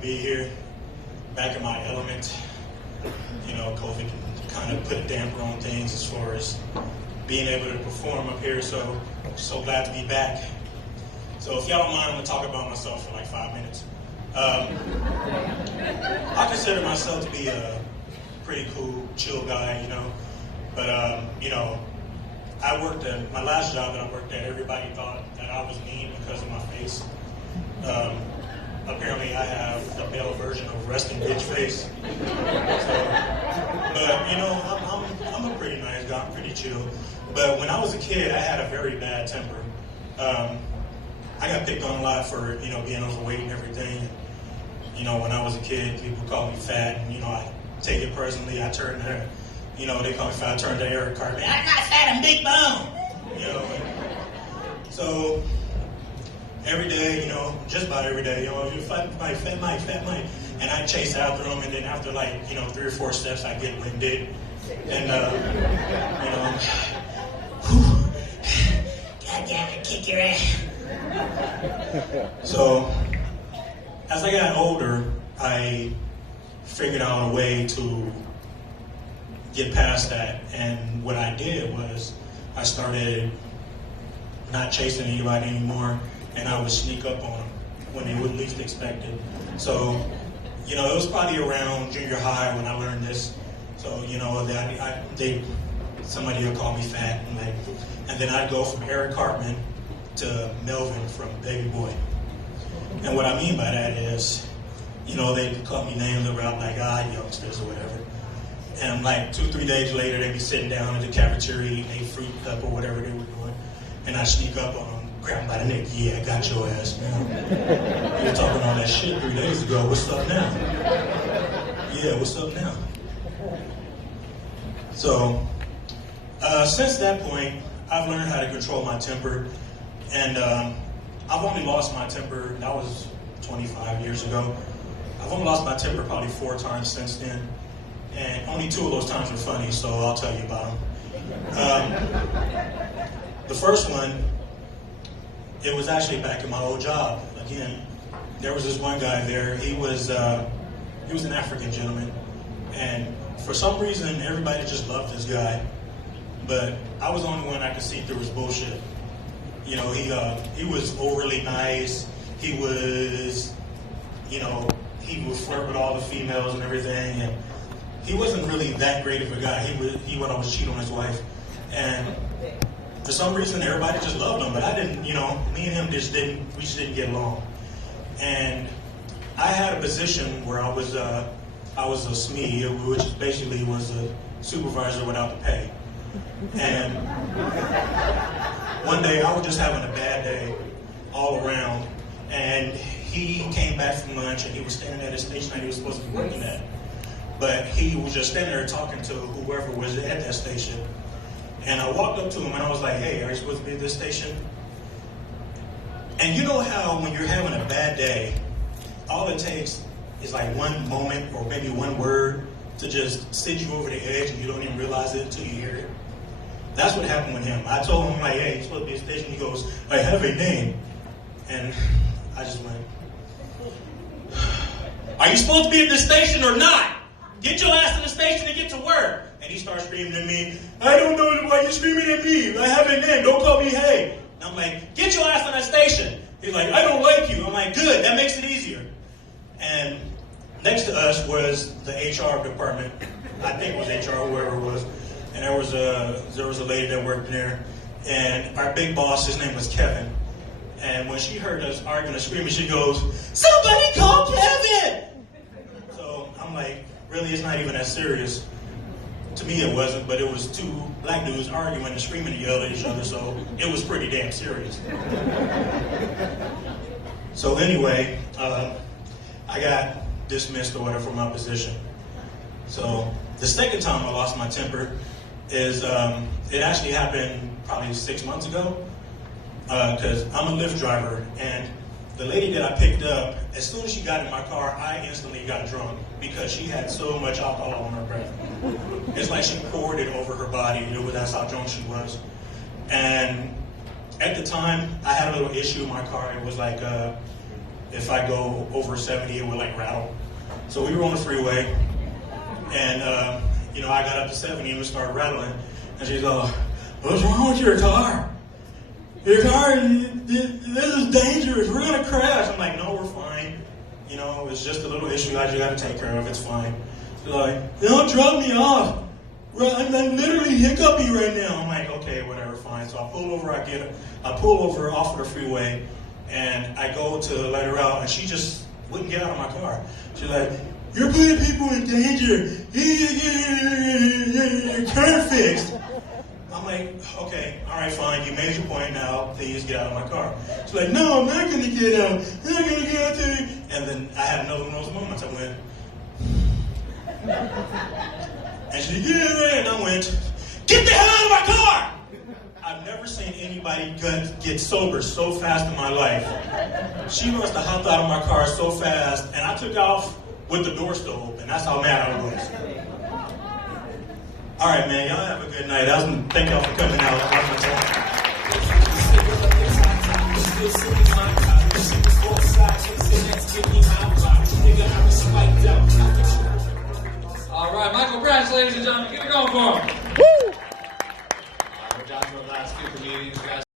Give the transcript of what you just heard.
to be here, back in my element. You know, COVID can kind of put a damper on things as far as being able to perform up here, so glad to be back. So if y'all don't mind, I'm going to talk about myself for like 5 minutes. I consider myself to be a pretty cool, chill guy, you know, but, you know, I worked at, my last job that I worked at, everybody thought that I was mean because of my face. Apparently I have the male version of resting bitch face. So, but, you know, I'm a pretty nice guy, I'm pretty chill. But when I was a kid, I had a very bad temper. I got picked on a lot for, you know, being overweight and everything. You know, when I was a kid, people called me fat, and, you know, I take it personally. I turned to, you know, they call me fat, I turned to Eric Cartman. I'm not fat, I'm big bone. You know, so every day, you know, just about every day, you know, you're fat Mike, and I chase after them, and then after like, you know, 3 or 4 steps, I get winded, and you know, God damn it, kick your ass. So, as I got older, I figured out a way to get past that, and what I did was I started not chasing anybody anymore, and I would sneak up on them when they would least expect it. So, you know, it was probably around junior high when I learned this. So, you know, somebody would call me fat, and then I'd go from Eric Cartman to Melvin from Baby Boy. And what I mean by that is, you know, they'd call me names around like, youngsters or whatever. And like 2-3 days later, they'd be sitting down in the cafeteria eating a fruit cup or whatever they were doing. And I'd sneak up on them, grab them by the neck. Yeah, I got your ass now. You were talking all that shit 3 days ago. What's up now? Yeah, what's up now? So, since that point, I've learned how to control my temper. And I've only lost my temper, that was 25 years ago. I've only lost my temper probably 4 times since then. And only 2 of those times were funny, so I'll tell you about them. The first one, it was actually back in my old job. Again, there was this one guy there. He was an African gentleman, and for some reason, everybody just loved this guy. But I was the only one I could see through his bullshit. You know, he was overly nice. He was, you know, he would flirt with all the females and everything, and he wasn't really that great of a guy. He would always cheat on his wife, and for some reason, everybody just loved him. But I didn't, you know, me and him we just didn't get along. And I had a position where I was a SME, which basically was a supervisor without the pay. And one day I was just having a bad day all around, and he came back from lunch and he was standing at a station that he was supposed to be working at. But he was just standing there talking to whoever was at that station. And I walked up to him and I was like, hey, are you supposed to be at this station? And you know how when you're having a bad day, all it takes is like one moment or maybe one word to just send you over the edge and you don't even realize it until you hear it? That's what happened with him. I told him, like, hey, you're supposed to be at the station. He goes, I have a name. And I just went, are you supposed to be at this station or not? Get your ass to the station and get to work. And he starts screaming at me, I don't know why you're screaming at me. I have a name. Don't call me hey. And I'm like, get your ass on that station. He's like, I don't like you. I'm like, good. That makes it easier. And next to us was the HR department. I think it was HR, whoever it was. And there was a lady that worked there. And our big boss, his name was Kevin. And when she heard us arguing and screaming, she goes, somebody call Kevin! So I'm like, really, it's not even that serious. To me it wasn't, but it was 2 black dudes arguing and screaming and yelling at each other, so it was pretty damn serious. So anyway, I got dismissed or whatever from my position. So the second time I lost my temper is, it actually happened probably 6 months ago, because I'm a Lyft driver, and the lady that I picked up, as soon as she got in my car, I instantly got drunk because she had so much alcohol on her breath. It's like she poured it over her body. That's how drunk she was. And at the time, I had a little issue in my car. It was like if I go over 70, it would like rattle. So we were on the freeway, and I got up to 70 and we started rattling. And she's like, "What's wrong with your car? Your car, this is dangerous. We're gonna crash." I'm like, "No, we're fine. It's just a little issue I just got to take care of. It's fine." She's like, "Don't drop me off. I'm literally hiccuping right now." I'm like, "Okay, whatever, fine." So I pull over. I pull over off of the freeway, and I go to let her out, and she just wouldn't get out of my car. She's like, "You're putting people in danger. Turn fixed." I'm like, "Okay, all right, fine. You made your point now. Please get out of my car." She's like, "No, I'm not going to get out. I'm not going to get out there." And then I had another one of those moments. I went, and she said, "Yeah," and I went, "Get the hell out of my car!" I've never seen anybody get sober so fast in my life. She must have hopped out of my car so fast, and I took off with the door still open. That's how mad I was. All right, man. Y'all have a good night. Thank y'all for coming out. All right, Michael Branch, ladies and gentlemen, keep it going for him. Woo! We're down to the last few comedians.